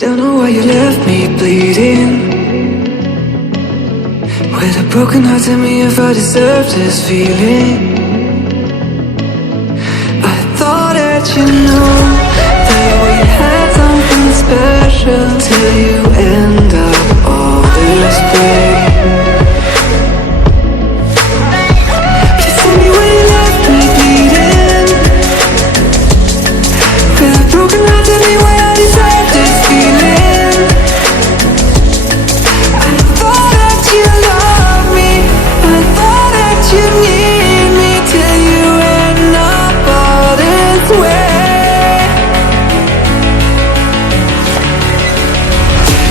Don't know why you left me bleeding. With a broken heart, tell me if I deserve this feeling. I thought that you knew that we had something special, till you end up all this way. You tell me when you left me bleeding. With a broken heart, tell me why I deserve this feeling. I thought that you loved me, I thought that you need me, till you end up all this way.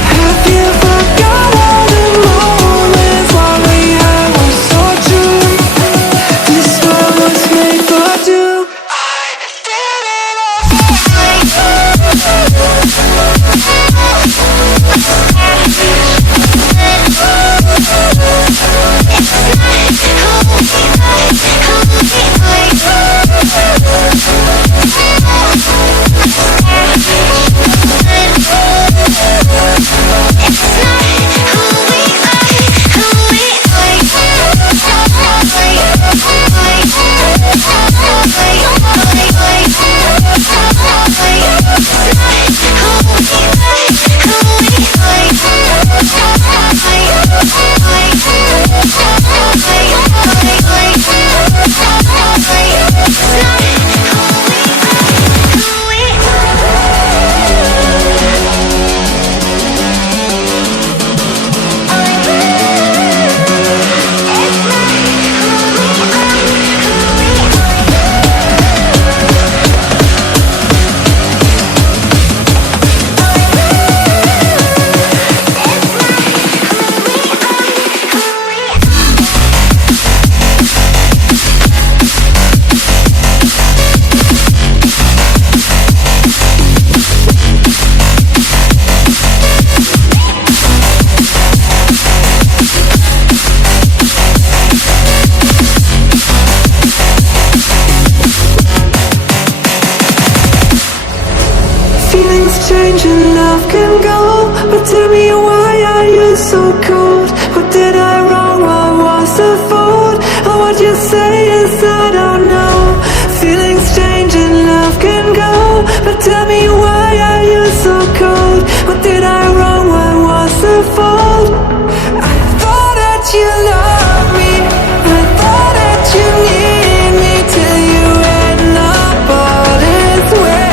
Have you forgot all the moments while we had were so true? This world was made for two. I did it change and love can go, but tell me why are you so cold? What did I wrong? What was the fault? And what you say is I don't know. Feelings change and love can go, but tell me why are you so cold? What did I wrong? What was the fault? I thought that you loved me, I thought that you need me, till you end up all this way.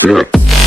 Yeah.